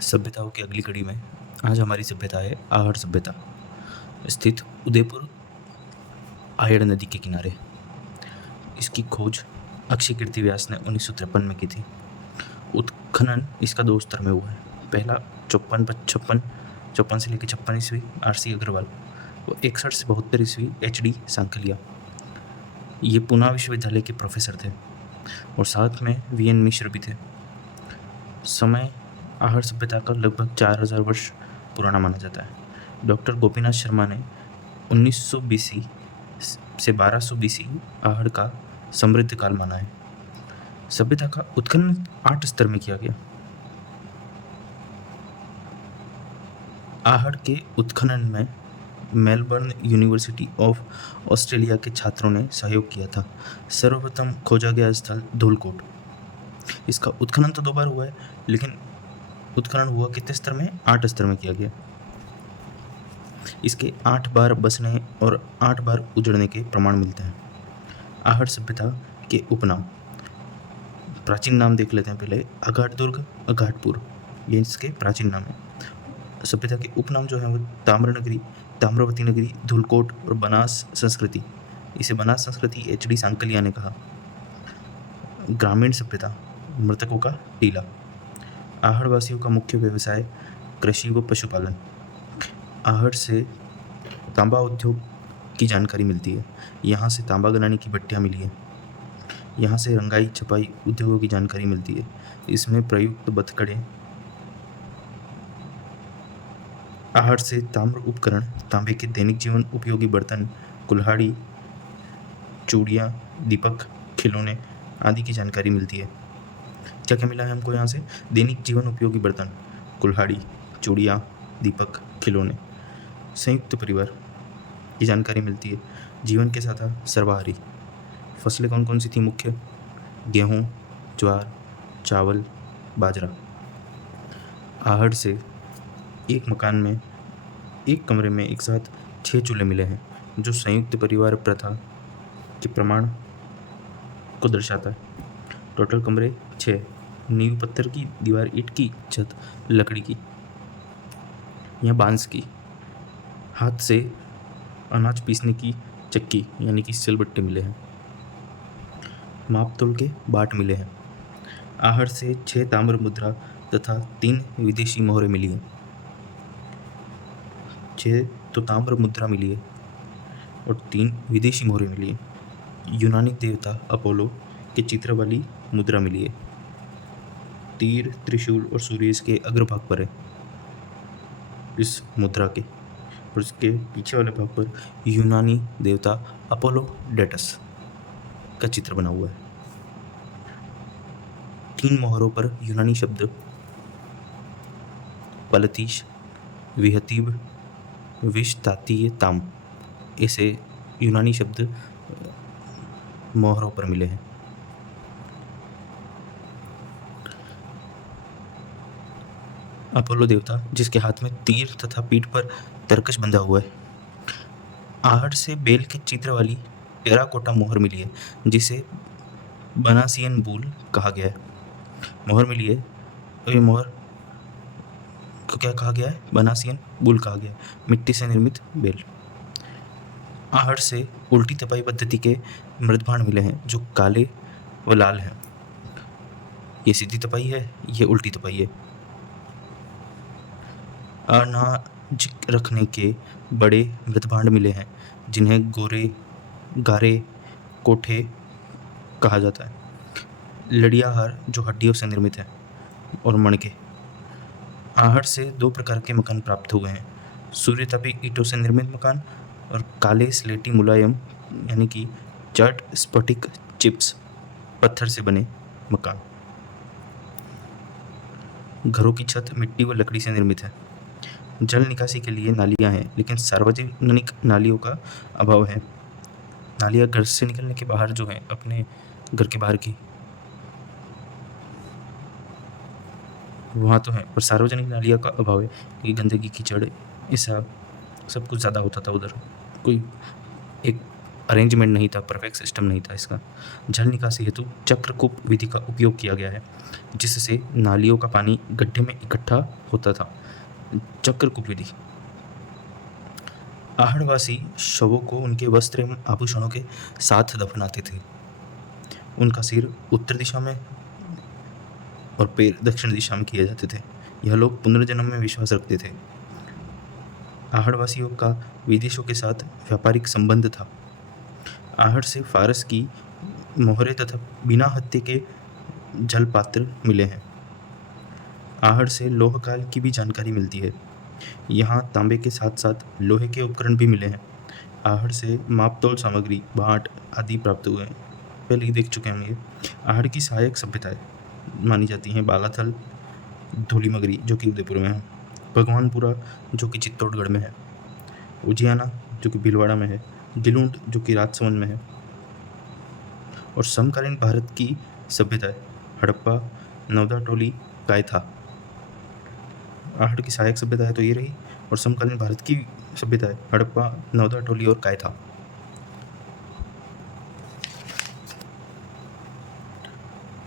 सभ्यताओं की अगली कड़ी में आज हमारी सभ्यता है आहड़ सभ्यता, स्थित उदयपुर आयड़ नदी के किनारे। इसकी खोज अक्षय कीर्ति व्यास ने 1953 में की थी। उत्खनन इसका 2 स्तर में हुआ है। पहला 54 से लेकर 56 ईस्वी RC अग्रवाल, वो 61 से 72 ईस्वी HD सांकलिया। ये पूना विश्वविद्यालय के प्रोफेसर थे और साथ में VN मिश्र भी थे। समय आहड़ सभ्यता का लगभग 4000 वर्ष पुराना माना जाता है। डॉक्टर गोपीनाथ शर्मा ने 1900 BC से 1200 BC आहड़ का समृद्ध काल माना है। सभ्यता का उत्खनन 8 स्तर में किया गया। आहड़ के उत्खनन में मेलबर्न यूनिवर्सिटी ऑफ ऑस्ट्रेलिया के छात्रों ने सहयोग किया था। सर्वप्रथम खोजा गया स्थल धूलकोट। इसका उत्खनन तो 2 बार हुआ है, लेकिन उत्खनन हुआ कितने स्तर में? 8 स्तर में किया गया। इसके 8 बार बसने और 8 बार उजड़ने के प्रमाण मिलते हैं। आहड़ सभ्यता के उपनाम, प्राचीन नाम देख लेते हैं पहले। अघाट दुर्ग, अघाटपुर, ये इसके प्राचीन नाम है। सभ्यता के उपनाम जो है वो ताम्र नगरी, ताम्रवती नगरी, धूलकोट और बनास संस्कृति। इसे बनास संस्कृति HD सांकलिया ने कहा। ग्रामीण सभ्यता, मृतकों का टीला। आहड़ वासियों का मुख्य व्यवसाय कृषि व पशुपालन। आहड़ से तांबा उद्योग की जानकारी मिलती है। यहाँ से तांबा गलाने की भट्टियाँ मिली है। यहाँ से रंगाई छपाई उद्योगों की जानकारी मिलती है। इसमें प्रयुक्त बतकड़े। आहड़ से ताम्र उपकरण, तांबे के दैनिक जीवन उपयोगी बर्तन, कुल्हाड़ी, चूड़ियाँ, दीपक, खिलौने आदि की जानकारी मिलती है। क्या क्या मिला है हमको यहाँ से? दैनिक जीवन उपयोगी बर्तन, कुल्हाड़ी, चूड़ियाँ, दीपक, खिलौने। संयुक्त परिवार की जानकारी मिलती है। जीवन के साथ सर्वाहारी। फसलें कौन कौन सी थी मुख्य? गेहूँ, ज्वार, चावल, बाजरा। आहड़ से एक मकान में, एक कमरे में एक साथ 6 चूल्हे मिले हैं, जो संयुक्त परिवार प्रथा के प्रमाण को दर्शाता है। टोटल कमरे 6, नींव पत्थर की, दीवार ईंट की, छत लकड़ी की या बांस की। हाथ से अनाज पीसने की चक्की यानी कि सिलबट्टे मिले हैं। माप तोल के बाट मिले हैं। आहड़ से 6 ताम्र मुद्रा तथा 3 विदेशी मोहरें मिली हैं। 6 तो ताम्र मुद्रा मिली है और 3 विदेशी मोहरें मिली हैं। यूनानी देवता अपोलो के चित्र वाली मुद्रा मिली है। तीर, त्रिशूल और सूर्य इसके अग्रभाग पर है, इस मुद्रा के, और इसके पीछे वाले भाग पर यूनानी देवता अपोलो डेटस का चित्र बना हुआ है। 3 मोहरों पर यूनानी शब्द पलतीश, विहतीब, विषतातीय ताम, ऐसे यूनानी शब्द मोहरों पर मिले हैं। अपोलो देवता जिसके हाथ में तीर तथा पीठ पर तरकश बंधा हुआ है। आहड़ से बेल के चित्र वाली टेराकोटा मोहर मिली है, जिसे बनासियन बूल कहा गया है। मोहर मिली है और ये मोहर को क्या कहा गया है? बनासियन बूल कहा गया है। मिट्टी से निर्मित बेल। आहड़ से उल्टी तपाई पद्धति के मृदभांड मिले हैं, जो काले व लाल हैं। ये सीधी तपाई है, ये उल्टी तपाई है। अनाज रखने के बड़े मृदभांड मिले हैं, जिन्हें गारे कोठे कहा जाता है। लड़ियाहार जो हड्डियों से निर्मित है, और मणके। आहड़ से 2 प्रकार के मकान प्राप्त हुए हैं, सूर्यतापी ईंटों से निर्मित मकान और काले स्लेटी मुलायम यानी कि जट स्फटिक चिप्स पत्थर से बने मकान। घरों की छत मिट्टी व लकड़ी से निर्मित है। जल निकासी के लिए नालियां हैं, लेकिन सार्वजनिक नालियों का अभाव है। नालियां घर से निकलने के बाहर जो है, अपने घर के बाहर की, वहाँ तो है, पर सार्वजनिक नालियों का अभाव है कि गंदगी, कीचड़, ऐसा सब कुछ ज़्यादा होता था उधर। कोई एक अरेंजमेंट नहीं था, परफेक्ट सिस्टम नहीं था इसका। जल निकासी हेतु चक्रकूप विधि का उपयोग किया गया है, जिससे नालियों का पानी गड्ढे में इकट्ठा होता था। चक्रकूप विधि। आहड़वासी शवों को उनके वस्त्र एवं आभूषणों के साथ दफनाते थे। उनका सिर उत्तर दिशा में और पैर दक्षिण दिशा में किए जाते थे। यह लोग पुनर्जन्म में विश्वास रखते थे। आहड़वासियों का विदेशों के साथ व्यापारिक संबंध था। आहड़ से फारस की मोहरे तथा बिना हत्थे के जलपात्र मिले हैं। आहड़ से लोह काल की भी जानकारी मिलती है। यहाँ तांबे के साथ साथ लोहे के उपकरण भी मिले हैं। आहड़ से मापतोल सामग्री, बाट आदि प्राप्त हुए हैं। पहले ही देख चुके हैं हम ये। आहड़ की सहायक सभ्यताएं मानी जाती हैं बालाथल, धूलीमगरी जो कि उदयपुर में है, भगवानपुरा जो कि चित्तौड़गढ़ में है, उजियाना जो कि भीलवाड़ा में है, गिलूंड जो कि राजसमंद में है। और समकालीन भारत की सभ्यताएं हड़प्पा, नवदा-टोली, कायथा। आहड़ की सहायक सभ्यता है तो ये रही, और समकालीन भारत की सभ्यताएं हड़प्पा, नवदा-टोली और कायथा।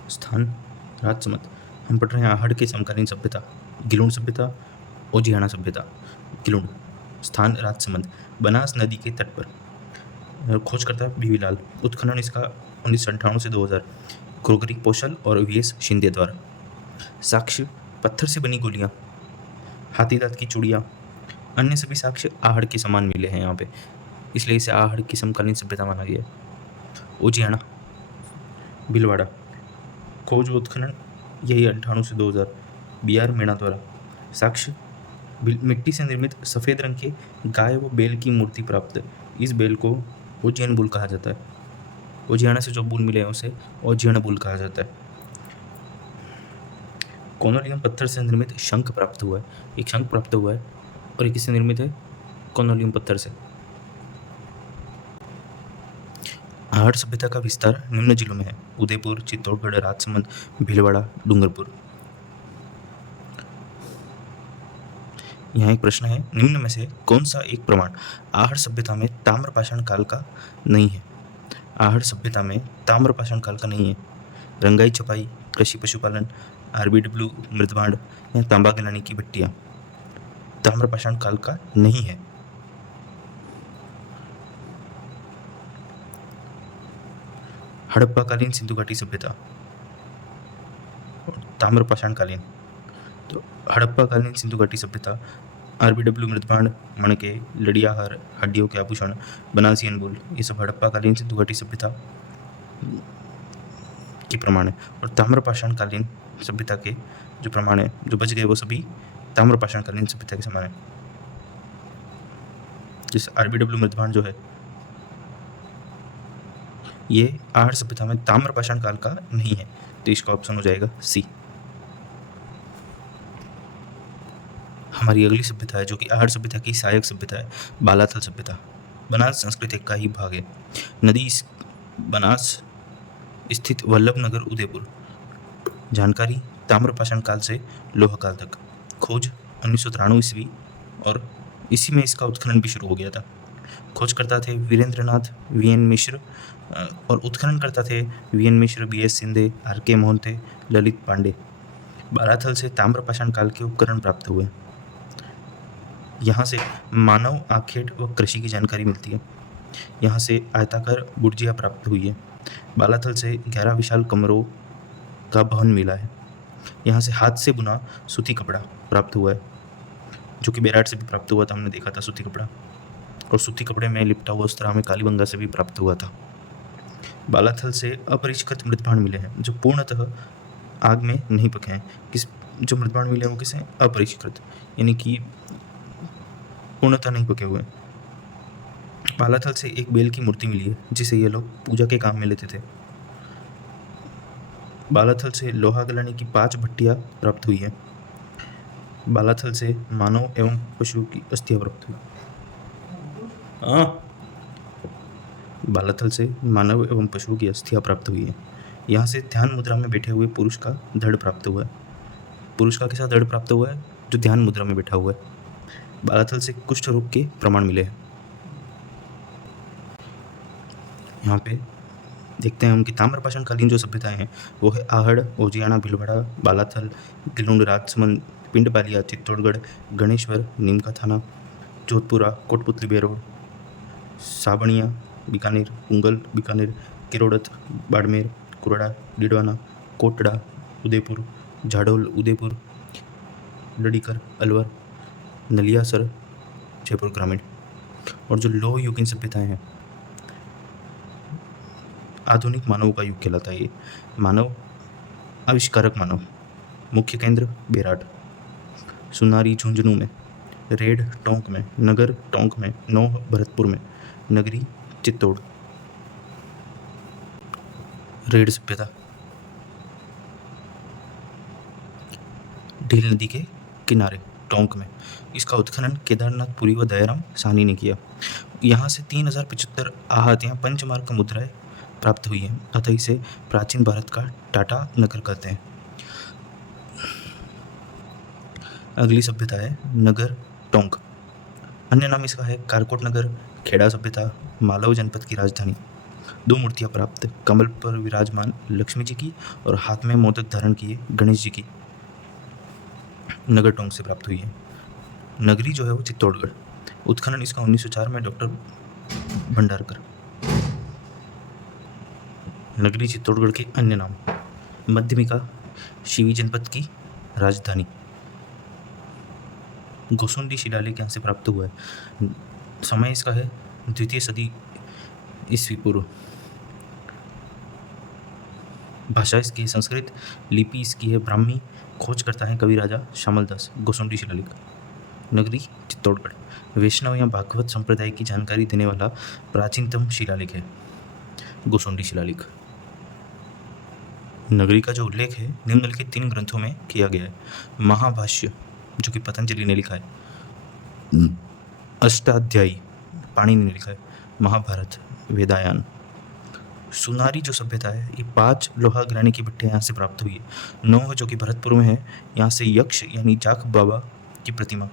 स्थान राजसमंद। हम पढ़ रहे हैं आहड़ की समकालीन सभ्यता, गिलूंड सभ्यता, ओजियाना सभ्यता। गिलूंड। स्थान राजसमंद, बनास नदी के तट पर। खोज करता है बीवी लाल। उत्खनन इसका 1998 से 2000, क्रोगरी पोशल और वीएस शिंदे द्वारा। साक्ष्य पत्थर से बनी गोलियां, हाथी दांत की चूड़ियाँ, अन्य सभी साक्ष्य आहड़ के समान मिले हैं यहाँ पे, इसलिए इसे आहड़ की समकालीन सभ्यता माना गया है। उजियाना, भीलवाड़ा। खोज व उत्खनन यही 98 से 2000, BR मीणा द्वारा। साक्ष्य मिट्टी से निर्मित सफ़ेद रंग के गाय व बैल की मूर्ति प्राप्त। इस बैल को उज्जैन बुल कहा जाता है। उजियाना से जो बुल मिले हैं उसे उज्जैन बुल कहा जाता है। कोनोलियम पत्थर से निर्मित शंख प्राप्त हुआ है। एक शंख प्राप्त हुआ है और ये किससे निर्मित है? कोनोलियम पत्थर से। आहड़ सभ्यता का विस्तार निम्न जिलों में है: उदयपुर, चित्तौड़गढ़, राजसमंद, भीलवाड़ा, डूंगरपुर। यहाँ एक प्रश्न है, निम्न में से कौन सा एक प्रमाण आहड़ सभ्यता में ताम्रपाषाण काल का नहीं है? आहड़ सभ्यता में ताम्रपाषाण काल का नहीं है। रंगाई छपाई, कृषि पशुपालन, RBW मृदभांड या तांबा गलानी की भट्टियाँ ताम्रपाषाण काल का नहीं है। हड़प्पाकालीन सिंधु घाटी सभ्यता, ताम्रपाषाण कालीन। तो हड़प्पाकालीन सिंधु घाटी सभ्यता, RBW मृदभांड, मणके, लड़ियाहार, हड्डियों के आभूषण, बनारसी अनबुल, ये सब हड़प्पाकालीन सिंधु घाटी सभ्यता के प्रमाण है। और ताम्रपाषाण कालीन सभ्यता के जो प्रमाण है जो बच गए वो सभी ताम्रपाषाण कालीन सभ्यता के समान है। जैसे RBW मृदभांड जो है ये आहड़ सभ्यता में ताम्रपाषाण काल का नहीं है, तो इसका ऑप्शन हो जाएगा सी। हमारी अगली सभ्यता है जो कि आहड़ सभ्यता की सहायक सभ्यता है, बालाथल सभ्यता। बनास संस्कृति का ही भाग है। नदी बनास स्थित वल्लभनगर, उदयपुर। जानकारी ताम्रपाषाण काल से लोह काल तक। खोज 1993 ईस्वी और इसी में इसका उत्खनन भी शुरू हो गया था। खोजकर्ता थे वीरेंद्रनाथ VN मिश्र और उत्खनन करता थे VN मिश्र, BS शिंदे, RK मोहंते, ललित पांडे। बालाथल से ताम्रपाषाण काल के उपकरण प्राप्त हुए। यहाँ से मानव आखेट व कृषि की जानकारी मिलती है। यहाँ से आयताकार बुर्जिया प्राप्त हुई है। बालाथल से 11 विशाल कमरों का भवन मिला है। यहाँ से हाथ से बुना सूती कपड़ा प्राप्त हुआ है, जो कि बेराट से भी प्राप्त हुआ था, हमने देखा था सूती कपड़ा। और सूती कपड़े में लिपटा हुआ वस्त्र हमें कालीबंगा से भी प्राप्त हुआ था। बालाथल से अपरिष्कृत मृदभांड मिले हैं जो पूर्णतः आग में नहीं पके हैं। किस जो मृदभांड मिले हैं वो किसे? अपरिष्कृत, यानी कि पूर्णतः नहीं पके हुए। बालाथल से एक बैल की मूर्ति मिली है जिसे ये लोग पूजा के काम में लेते थे। बालाथल से लोहा गलाने की 5 भट्टियाँ प्राप्त हुई है। बालाथल से मानव एवं पशुओं की अस्थियाँ प्राप्त हुई। बालाथल से मानव एवं पशुओं की अस्थियाँ प्राप्त हुई है। यहाँ से ध्यान मुद्रा में बैठे हुए पुरुष का धड़ प्राप्त हुआ है। पुरुष का कैसा धड़ प्राप्त हुआ है? जो ध्यान मुद्रा में बैठा हुआ है। बालाथल से कुष्ठ रोग के प्रमाण मिले हैं। यहाँ पे देखते हैं हम कि ताम्रपाषाणकालीन जो सभ्यताएं हैं वो है आहड़, ओजियाना, भीलवाड़ा, बालाथल, गिलुंड, राजसमंद, पिंडपालिया, चित्तौड़गढ़, गणेश्वर, नीमका थाना, जोधपुरा, कोटपुतली, बेरोड, साबणिया, बीकानेर, पुंगल, बीकानेर, किरोड़त, बाड़मेर, कुरड़ा, डिडवाना, कोटड़ा, उदयपुर, झाडोल, उदयपुर, लड़ीकर, अलवर, नलियासर, जयपुर ग्रामीण। और जो लोह युगीन सभ्यताएं हैं, आधुनिक मानव का युग कहलाता है ये। मानव, आविष्कारक मानव, मुख्य केंद्र बेराट, सुनारी झुंझुनू में, रेड टोंक में, नगर टोंक में, नौह भरतपुर में, नगरी चित्तौड़। रेड सभ्यता ढील नदी के किनारे टोंक में, इसका उत्खनन केदारनाथपुरी व दयाराम साहनी ने किया। यहाँ से 3075 आहत या पंचमार्क मुद्राएं प्राप्त हुई हैं, अतः इसे प्राचीन भारत का टाटा नगर कहते हैं। अगली सभ्यता है नगर टोंक। अन्य नाम इसका है कारकोट नगर, खेड़ा सभ्यता, मालव जनपद की राजधानी। 2 मूर्तियां प्राप्त, कमल पर विराजमान लक्ष्मी जी की और हाथ में मोदक धारण किए गणेश जी की, नगर टोंक से प्राप्त हुई है। नगरी जो है वो चित्तौड़गढ़। उत्खनन इसका 1904 में डॉक्टर भंडारकर। नगरी चित्तौड़गढ़ के अन्य नाम, मध्यमिका शिवी जनपद की राजधानी। गोसुंडी शिलालेख यहाँ से प्राप्त हुआ है। समय इसका है 2वीं सदी ईस्वी पूर्व। भाषा इसकी संस्कृत, लिपि इसकी है ब्राह्मी। खोज करता है कवि राजा श्यामल दास। गोसुंडी शिलालेख। नगरी चित्तौड़गढ़ वैष्णव या भागवत संप्रदाय की जानकारी देने वाला प्राचीनतम शिलालेख है, गोसुंडी शिलालेख। नगरी का जो उल्लेख है निम्नलिखित 3 ग्रंथों में किया गया है। महाभाष्य जो कि पतंजलि ने लिखा है, अष्टाध्यायी पाणिनि ने लिखा है, महाभारत, वेदायन। सुनारी जो सभ्यता है ये 5 लोहा गिराने की भट्टियां यहाँ से प्राप्त हुई है। नौह जो कि भरतपुर में है, यहाँ से यक्ष यानी जाख बाबा की प्रतिमा,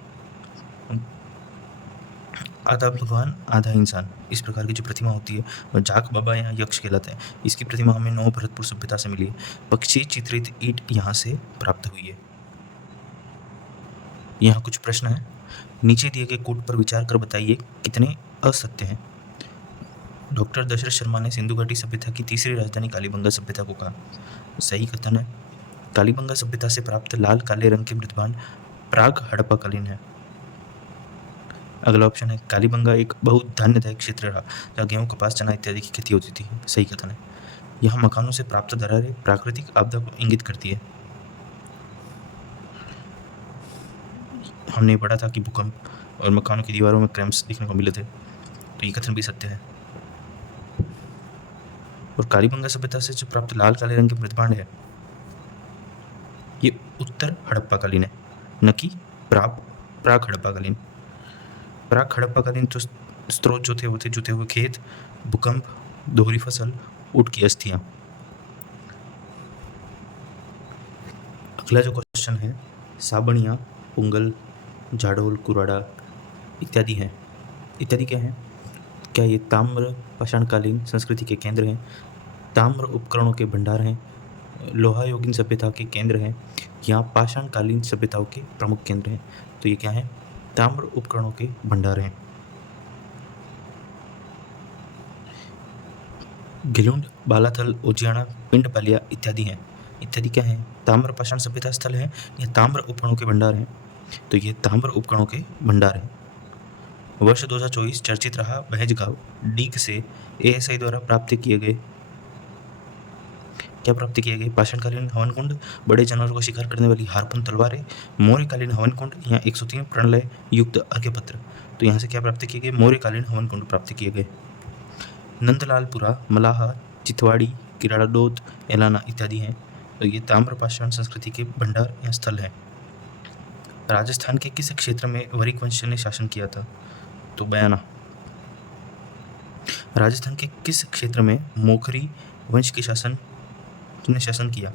आधा भगवान आधा इंसान, इस प्रकार की जो प्रतिमा होती है वह जाख बाबा या यक्ष कहलाते हैं। इसकी प्रतिमा हमें नौ भरतपुर सभ्यता से मिली है। पक्षी चित्रित ईंट यहाँ से प्राप्त हुई है। यहाँ कुछ प्रश्न है, नीचे दिए गए कोट पर विचार कर बताइए कितने असत्य हैं। डॉक्टर दशरथ शर्मा ने सिंधु घाटी सभ्यता की तीसरी राजधानी कालीबंगा सभ्यता को कहा। सही कथन है, कालीबंगा सभ्यता से प्राप्त लाल काले रंग के मृतभांड प्राग हड़प्पाकालीन है। अगला ऑप्शन है, कालीबंगा एक बहुत धान्यदायक क्षेत्र रहा जहाँ गेहूं, कपास, चना इत्यादि की खेती होती थी। सही कथन है। यहाँ मकानों से प्राप्त दरारें प्राकृतिक आपदा को इंगित करती है। हमने पढ़ा था कि भूकंप और मकानों की दीवारों में क्रैम्प्स देखने को मिले थे, तो ये कथन भी सत्य है। और कालीबंगा सभ्यता से जो प्राप्त लाल काले रंग के मृतभांड है ये उत्तर हड़प्पाकालीन है, न कि प्राग हड़प्पाकालीन। प्राग हड़प्पाकालीन तो स्रोत जो थे वो थे जुते हुए खेत, भूकंप, दोहरी फसल, ऊँट की अस्थियां। अगला जो क्वेश्चन है, साबणिया, पुंगल, झाडोल, कुराड़ा इत्यादि हैं। इत्यादि क्या है? क्या ये ताम्र पाषाणकालीन संस्कृति के केंद्र हैं, ताम्र उपकरणों के भंडार हैं, लोहा युगीन सभ्यता के केंद्र हैं, या पाषाणकालीन सभ्यताओं के प्रमुख केंद्र हैं? तो ये क्या है? ताम्र उपकरणों के भंडार हैं। गिलुंड, बालाथल, उजियाना, पिंडपालिया इत्यादि हैं। इत्यादि क्या है? ताम्र पाषाण सभ्यता स्थल है या ताम्र उपकरणों के भंडार हैं? तो ये ताम्र उपकरणों के भंडार हैं। वर्ष 2024 चर्चित रहा बहजगांव डीग से ASI द्वारा प्राप्त किए गए पाषाणकालीन हवन कुंड, बड़े जानवरों का शिकार करने वाली हारपून तलवारें, मौर्यकालीन हवन कुंड या 103 प्रणलय युक्त अर्घ्यपत्र। तो यहाँ से क्या प्राप्त किए गए? मौर्यकालीन हवन कुंड प्राप्त किए गए। नंदलालपुरा, मलाहा, चितवाड़ी, किराड़ादोत, एलाना इत्यादि हैं। तो ये ताम्रपाषाण संस्कृति के भंडार या स्थल हैं। राजस्थान के किस क्षेत्र में वरिक वंश ने शासन किया था? तो बयाना। राजस्थान के किस क्षेत्र में मोखरी वंश के शासन किया?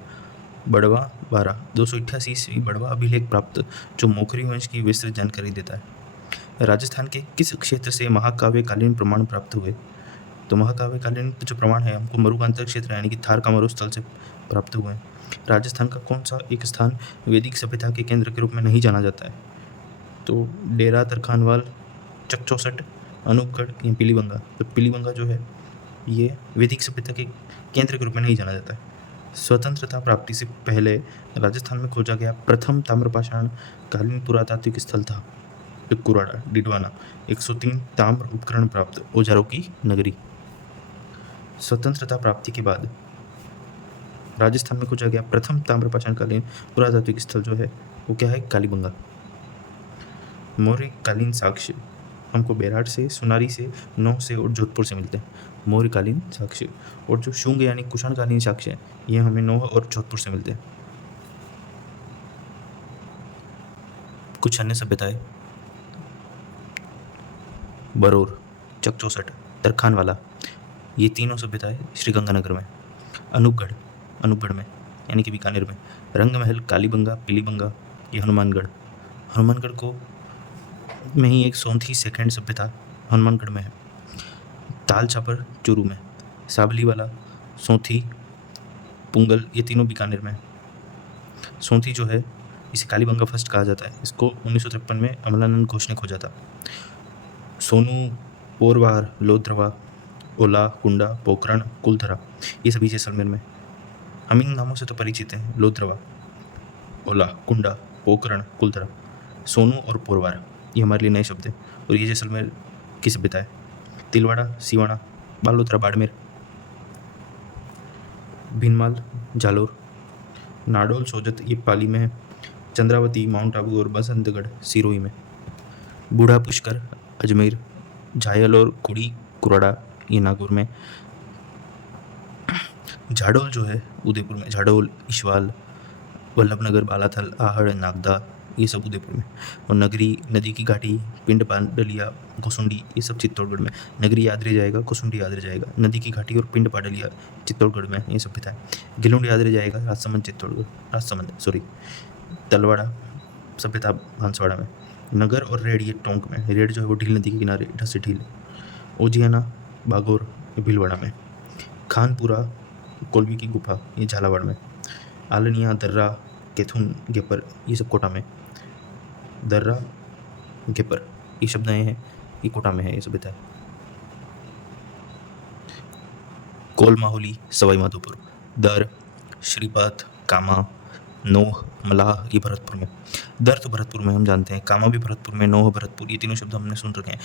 बड़वा, 12, 288 ईस्वी बड़वा अभिलेख प्राप्त जो मोखरी वंश की विस्तृत जानकारी देता है। राजस्थान के किस क्षेत्र से महाकाव्यकालीन प्रमाण प्राप्त हुए? तो महाकाव्यकालीन जो प्रमाण है हमको मरुकांतर क्षेत्र यानी कि थार का मरुस्थल से प्राप्त हुए हैं। राजस्थान का कौन सा एक स्थान वैदिक सभ्यता के केंद्र के रूप में नहीं जाना जाता है? तो डेरा, तरखानवाल, चकचौसठ, अनूपगढ़ या पीलीबंगा। तो पीलीबंगा जो है ये वैदिक सभ्यता के केंद्र के रूप में नहीं जाना जाता है। स्वतंत्रता प्राप्ति से पहले राजस्थान में खोजा गया प्रथम ताम्रपाषाण कालीन पुरातात्विक स्थल था टिक्कुराड़ा, डिडवाना। 103 ताम्र उपकरण प्राप्त, औजारों की नगरी। स्वतंत्रता प्राप्ति के बाद राजस्थान में खोजा गया प्रथम ताम्रपाषाण कालीन पुरातात्विक स्थल जो है वो क्या है? कालीबंगा। मौर्य कालीन साक्ष्य हमको बेराट से, सुनारी से, नौह से और जोधपुर से मिलते हैं। मौर्यकालीन साक्ष्य और जो शुंग यानी कुषाणकालीन साक्ष्य है ये हमें नौह और जोधपुर से मिलते हैं। कुछ अन्य सभ्यताएं: बरौर, चकचौसठ, तरखानवाला, ये तीनों सभ्यताएं श्रीगंगानगर में। अनूपगढ़ में यानी कि बीकानेर में। रंगमहल, कालीबंगा, पीलीबंगा, ये हनुमानगढ़ को में ही एक सोंथी सेकंड सभ्यता हनुमानगढ़ में है। ताल छापर चूरू में। साबलीवाला, सोंथी, पुंगल, ये तीनों बीकानेर में है। सोंथी जो है इसे कालीबंगा फर्स्ट कहा जाता है। इसको 1953 में अमलानंद घोष ने खोजा था। सोनू, पोरवार, लोद्रवा, ओला, कुंडा, पोखरण, कुलधरा, ये सभी जैसलमेर में। हम इन नामों से तो परिचित हैं, लोद्रवा, ओला, कुंडा, पोखरण, कुलधरा। सोनू और पोरवार ये हमारे लिए नए शब्द हैं और ये जैसलमेर की सभ्यता है। तिलवाड़ा, सिवाना, बालोतरा, बाड़मेर, भीनमाल, जालोर, नाडोल, सोजत, ये पाली में है। चंद्रावती, माउंट आबू और बसंतगढ़ सिरोही में। बूढ़ा पुष्कर, अजमेर, झायल और कुड़ी, कुराड़ा, ये नागौर में। झाडोल जो है उदयपुर में। झाडोल, इशवाल, वल्लभनगर, बालाथल, आहड़, नागदा, ये सब उदयपुर में। और नगरी, नदी की घाटी, पिंड, पाडलिया, कोसुंडी, ये सब चित्तौड़गढ़ में। नगरी याद रह जाएगा, कोसुंडी याद रह जाएगा। नदी की घाटी और पिंड, पाडलिया चित्तौड़गढ़ में ये सभ्यता है। गिलुंड याद रह जाएगा, राजसमंद तलवाड़ा सभ्यता बांसवाड़ा में। नगर और रेड ये टोंक में। रेड जो है वो ढील नदी के किनारे, ढसे ढील। ओजियाना, बागोर, भीलवाड़ा में। खानपुरा, कोलवी की गुफा, ये झालावाड़ में। आलनिया, दर्रा, केथुन, गेपर, ये सब कोटा में। दर्रा, गेपर, ये शब्द नए हैं, ये कोटा में है, ये सभ्यता है। कोल माहुली, सवाई माधोपुर। दर, श्रीपाद, कामा, नोह, मलाह, ये भरतपुर में। दर तो भरतपुर में हम जानते हैं, कामा भी भरतपुर में, नोह भरतपुर, ये तीनों शब्द हमने सुन रखे हैं,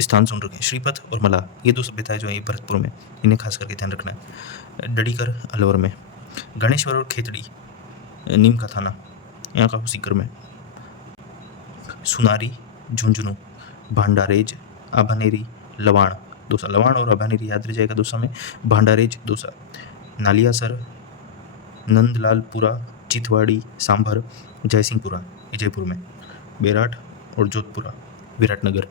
स्थान सुन रखे हैं। श्रीपद और मलाह ये दो सभ्यताएं जो है ये भरतपुर में, इन्हें खास करके ध्यान रखना है। डडीकर, अलवर में। गणेश्वर और खेतड़ी, नीम का थाना, यहाँ का सीकर में। सुनारी, झुंझुनू, भांडारेज, आभानेरी, लवाण, दौसा। लवाण और आभानेरी याद रह जाएगा दौसा में। भांडारेज, दौसा। नालियासर, नंदलालपुरा, चितवाड़ी, सांभर, जयसिंहपुरा, जयपुर में। बेराट और जोधपुरा, विराटनगर।